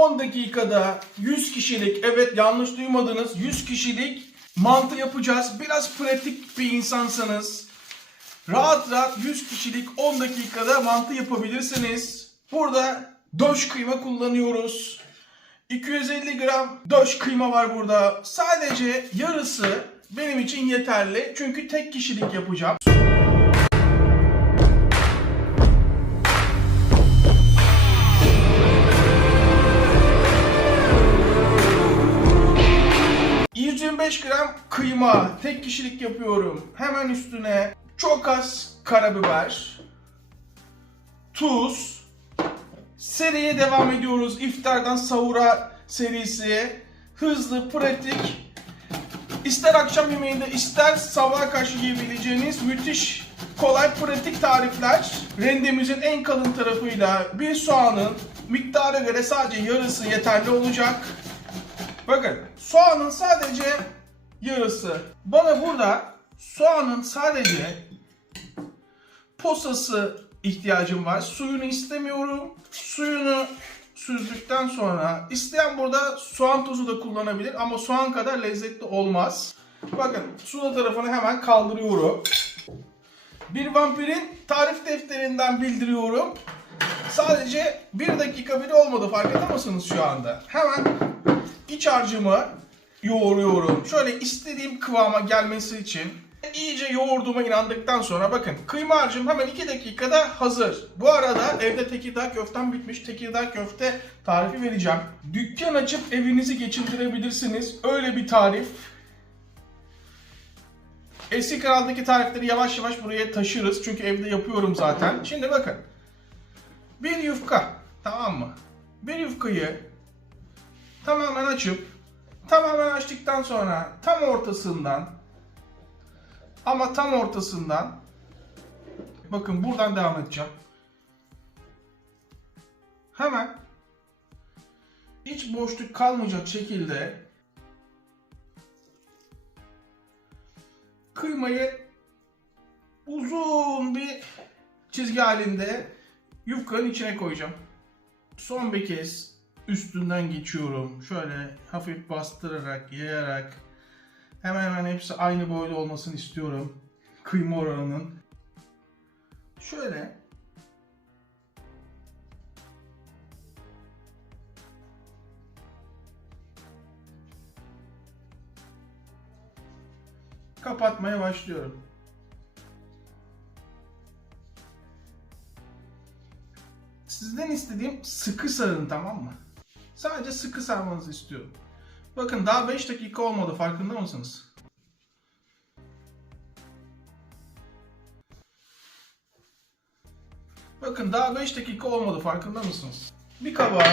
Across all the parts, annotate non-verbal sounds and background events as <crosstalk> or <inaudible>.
10 dakikada 100 kişilik, evet yanlış duymadınız 100 kişilik mantı yapacağız. Biraz pratik bir insansanız rahat rahat 100 kişilik 10 dakikada mantı yapabilirsiniz. Burada döş kıyma kullanıyoruz. 250 gram döş kıyma var burada. Sadece yarısı benim için yeterli. Çünkü tek kişilik yapacağım. ...125 gram kıyma, tek kişilik yapıyorum. Hemen üstüne çok az karabiber, tuz, Seriye devam ediyoruz. İftardan sahura serisi. Hızlı, pratik. İster akşam yemeğinde ister sabah karşı yiyebileceğiniz müthiş kolay pratik tarifler. Rendemizin en kalın tarafıyla bir soğanın miktara göre sadece yarısı yeterli olacak. Bakın soğanın sadece yarısı. Bana burada soğanın sadece posası ihtiyacım var. Suyunu istemiyorum. Suyunu süzdükten sonra isteyen burada soğan tozu da kullanabilir ama soğan kadar lezzetli olmaz. Bakın suda tarafını hemen kaldırıyorum. Bir vampirin tarif defterinden bildiriyorum. Sadece bir dakika bile olmadı farkında mısınız şu anda? Hemen iç harcımı yoğuruyorum. Şöyle istediğim kıvama gelmesi için iyice yoğurduğuma inandıktan sonra bakın kıyma harcım hemen 2 dakikada hazır. Bu arada evde Tekirdağ köftem bitmiş. Tekirdağ köfte tarifi vereceğim. Dükkan açıp evinizi geçindirebilirsiniz. Öyle bir tarif. Eski kanaldaki tarifleri yavaş yavaş buraya taşırız. Çünkü evde yapıyorum zaten. Şimdi bakın. Bir yufka. Tamam mı? Bir yufkayı tamamen açıp tamamen açtıktan sonra tam ortasından ama tam ortasından bakın buradan devam edeceğim. Hemen hiç boşluk kalmayacak şekilde kıymayı uzun bir çizgi halinde yufkanın içine koyacağım. Son bir kez üstünden geçiyorum. Şöyle hafif bastırarak, yayarak hemen hemen hepsi aynı boyda olmasını istiyorum. Kıyma oranının. Şöyle kapatmaya başlıyorum. Sizden istediğim sıkı sarın tamam mı? Sadece sıkı sarmanızı istiyorum. Bakın daha 5 dakika olmadı farkında mısınız? Bakın daha 5 dakika olmadı farkında mısınız? Bir kaba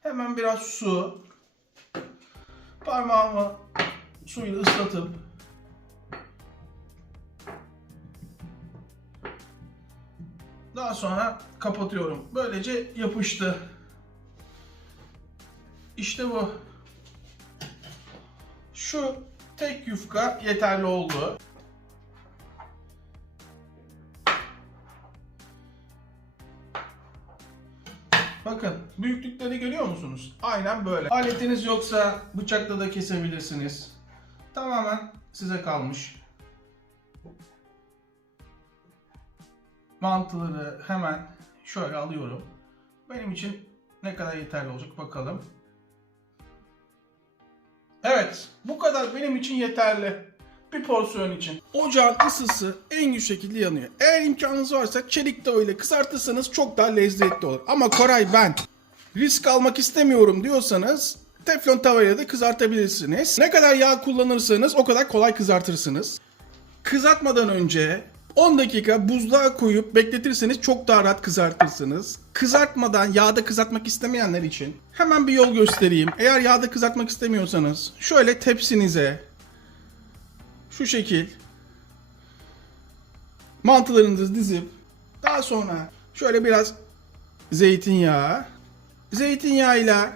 hemen biraz su parmağımı suyla ıslatıp Daha sonra kapatıyorum. Böylece yapıştı. İşte bu. Şu tek yufka yeterli oldu. Bakın büyüklükleri görüyor musunuz? Aynen böyle. Aletiniz yoksa bıçakla da kesebilirsiniz. Tamamen size kalmış. mantıları hemen şöyle alıyorum. Benim için ne kadar yeterli olacak bakalım. Evet, bu kadar benim için yeterli. Bir porsiyon için. Ocağın ısısı en güçlü şekilde yanıyor. Eğer imkanınız varsa çelik tava ile kızartırsanız çok daha lezzetli olur. Ama Koray ben risk almak istemiyorum diyorsanız teflon tavayla da kızartabilirsiniz. Ne kadar yağ kullanırsanız o kadar kolay kızartırsınız. Kızartmadan önce 10 dakika buzluğa koyup bekletirseniz çok daha rahat kızartırsınız. Kızartmadan yağda kızartmak istemeyenler için hemen bir yol göstereyim. Eğer yağda kızartmak istemiyorsanız şöyle tepsinize şu şekil mantılarınızı dizip daha sonra şöyle biraz zeytinyağı zeytinyağıyla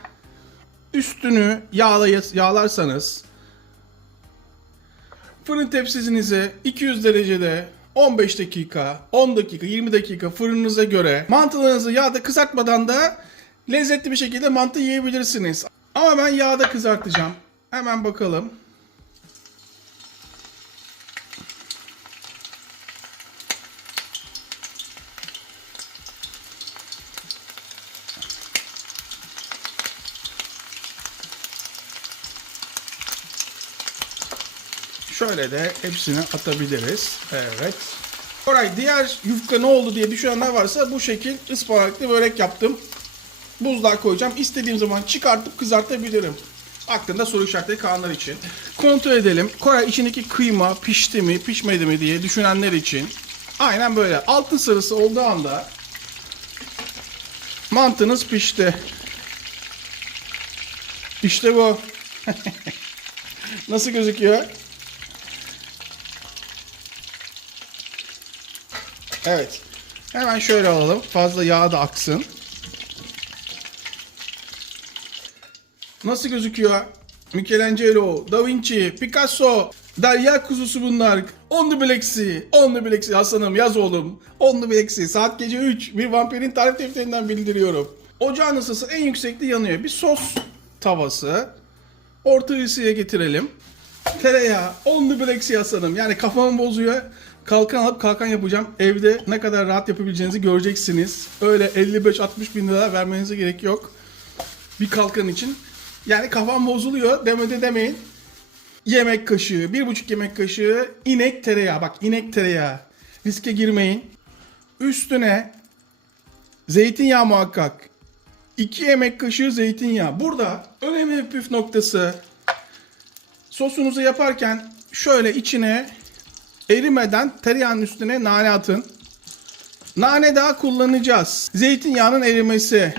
üstünü yağlay yağlarsanız fırın tepsinize 200 derecede 15 dakika, 10 dakika, 20 dakika fırınınıza göre mantılarınızı yağda kızartmadan da lezzetli bir şekilde mantı yiyebilirsiniz. Ama ben yağda kızartacağım. Hemen bakalım. Şöyle de hepsini atabiliriz. Evet. Koray diğer yufka ne oldu diye düşünenler varsa bu şekil ıspanaklı börek yaptım. Buzluğa koyacağım. İstediğim zaman çıkartıp kızartabilirim. Aklında soru işaretleri kalanlar için. Kontrol edelim. Koray içindeki kıyma pişti mi pişmedi mi diye düşünenler için. Aynen böyle. Altın sarısı olduğu anda mantınız pişti. İşte bu. <laughs> Nasıl gözüküyor? Evet. Hemen şöyle alalım. Fazla yağ da aksın. Nasıl gözüküyor? Michelangelo, Da Vinci, Picasso, Derya kuzusu bunlar. Onlu bileksi, onlu bileksi Hasan'ım yaz oğlum. Onlu bileksi saat gece 3 bir vampirin tarif defterinden bildiriyorum. Ocağın ısısı en yüksekte yanıyor. Bir sos tavası. Orta ısıya getirelim. Tereyağı, onlu bileksi Hasan'ım. Yani kafamı bozuyor. Kalkan alıp kalkan yapacağım. Evde ne kadar rahat yapabileceğinizi göreceksiniz. Öyle 55-60 bin lira vermenize gerek yok bir kalkan için. Yani kafam bozuluyor demede demeyin. Yemek kaşığı, bir buçuk yemek kaşığı inek tereyağı. Bak inek tereyağı. Riske girmeyin. Üstüne zeytinyağı muhakkak. 2 yemek kaşığı zeytinyağı. Burada önemli bir püf noktası. Sosunuzu yaparken şöyle içine erimeden tereyağının üstüne nane atın. Nane daha kullanacağız. Zeytinyağının erimesi.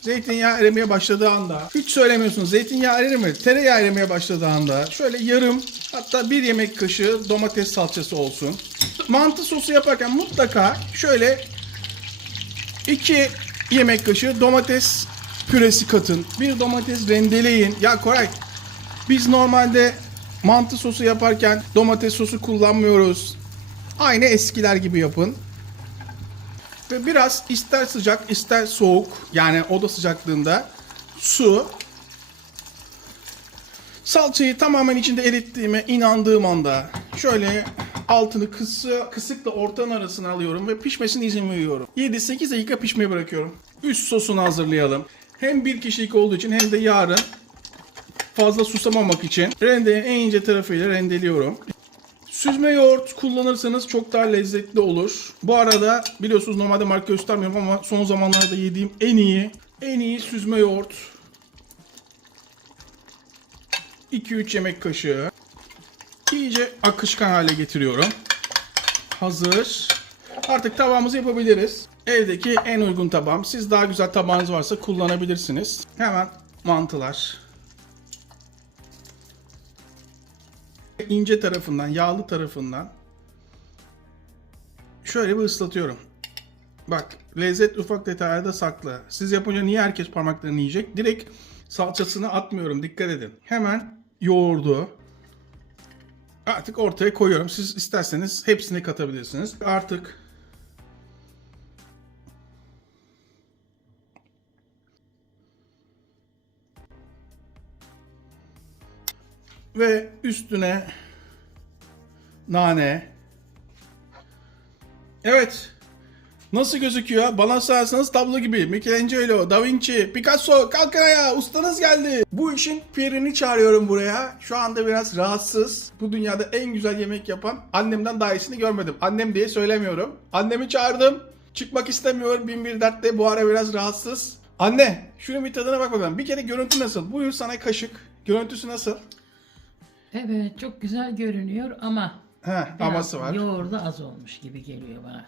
Zeytinyağı erimeye başladığı anda hiç söylemiyorsunuz zeytinyağı erir mi? Tereyağı erimeye başladığı anda şöyle yarım hatta bir yemek kaşığı domates salçası olsun. Mantı sosu yaparken mutlaka şöyle iki yemek kaşığı domates püresi katın. Bir domates rendeleyin. Ya Koray biz normalde mantı sosu yaparken domates sosu kullanmıyoruz. Aynı eskiler gibi yapın. Ve biraz ister sıcak ister soğuk yani oda sıcaklığında su salçayı tamamen içinde erittiğime inandığım anda şöyle altını kısı, kısıkla ortanın arasına alıyorum ve pişmesine izin veriyorum. 7-8 dakika pişmeye bırakıyorum. Üst sosunu hazırlayalım. Hem bir kişilik olduğu için hem de yarın fazla susamamak için rendenin en ince tarafıyla rendeliyorum. Süzme yoğurt kullanırsanız çok daha lezzetli olur. Bu arada biliyorsunuz normalde marka göstermiyorum ama son zamanlarda yediğim en iyi en iyi süzme yoğurt 2-3 yemek kaşığı. İyice akışkan hale getiriyorum. Hazır. Artık tabağımızı yapabiliriz. Evdeki en uygun tabağım. Siz daha güzel tabağınız varsa kullanabilirsiniz. Hemen mantılar. İnce tarafından, yağlı tarafından şöyle bir ıslatıyorum. Bak lezzet ufak detaylarda saklı. Siz yapınca niye herkes parmaklarını yiyecek? Direkt salçasını atmıyorum dikkat edin. Hemen yoğurdu artık ortaya koyuyorum. Siz isterseniz hepsini katabilirsiniz. Artık ve üstüne nane. Evet. Nasıl gözüküyor? Bana sorarsanız tablo gibi. Michelangelo, Da Vinci, Picasso, kalkın ayağa, ustanız geldi. Bu işin pirini çağırıyorum buraya. Şu anda biraz rahatsız. Bu dünyada en güzel yemek yapan annemden daha iyisini görmedim. Annem diye söylemiyorum. Annemi çağırdım. Çıkmak istemiyor. Bin bir dertte bu ara biraz rahatsız. Anne, şunun bir tadına bak bakalım. Bir kere görüntü nasıl? Buyur sana kaşık. Görüntüsü nasıl? Evet çok güzel görünüyor ama He, biraz aması var. yoğurdu az olmuş gibi geliyor bana.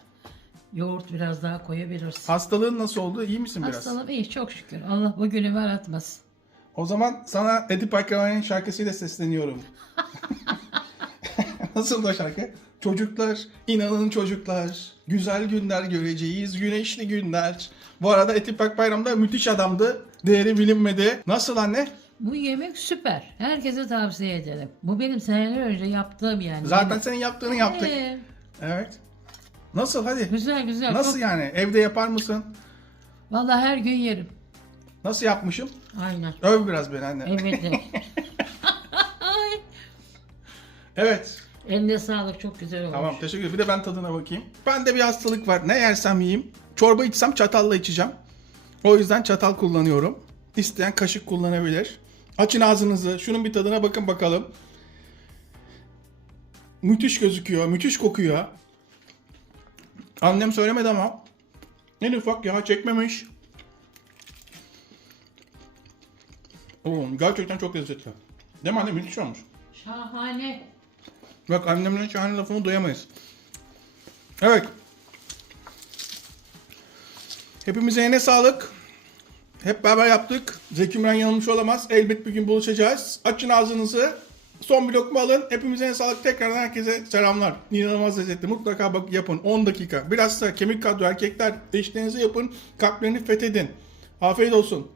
Yoğurt biraz daha koyabilirsin. Hastalığın nasıl oldu? İyi misin biraz? Hastalığım iyi çok şükür. Allah bugünümü aratmasın. O zaman sana Edip Akrama'nın şarkısıyla sesleniyorum. <laughs> Nasıl da şarkı? Çocuklar, inanın çocuklar, güzel günler göreceğiz, güneşli günler. Bu arada Edip Akbayram da müthiş adamdı. Değeri bilinmedi. Nasıl anne? Bu yemek süper. Herkese tavsiye ederim. Bu benim seneler önce yaptığım yani. Zaten yemek. senin yaptığını yaptık. Ee, Evet. Nasıl hadi? güzel güzel. Nasıl Çok- yani? Evde yapar mısın? Vallahi her gün yerim. Nasıl yapmışım? Aynen. Öv biraz beni anne. Evet. evet. <laughs> Evet. Eline sağlık çok güzel olmuş. Tamam teşekkür ederim. Bir de ben tadına bakayım. Bende bir hastalık var. Ne yersem yiyeyim. Çorba içsem çatalla içeceğim. O yüzden çatal kullanıyorum. İsteyen kaşık kullanabilir. Açın ağzınızı. Şunun bir tadına bakın bakalım. Müthiş gözüküyor. Müthiş kokuyor. Annem söylemedi ama en ufak yağ çekmemiş. Oo, gerçekten çok lezzetli. Değil mi anne? Müthiş olmuş. Şahane. Bak annemin şahane lafını duyamayız. Evet. Hepimize yine sağlık. Hep beraber yaptık. Zeki Müren yanılmış olamaz. Elbet bir gün buluşacağız. Açın ağzınızı. Son bir lokma alın. Hepimize sağlık. Tekrardan herkese selamlar. İnanılmaz lezzetli. Mutlaka bak yapın. 10 dakika. Biraz da kemik kadro erkekler eşlerinizi yapın. Kalplerini fethedin. Afiyet olsun.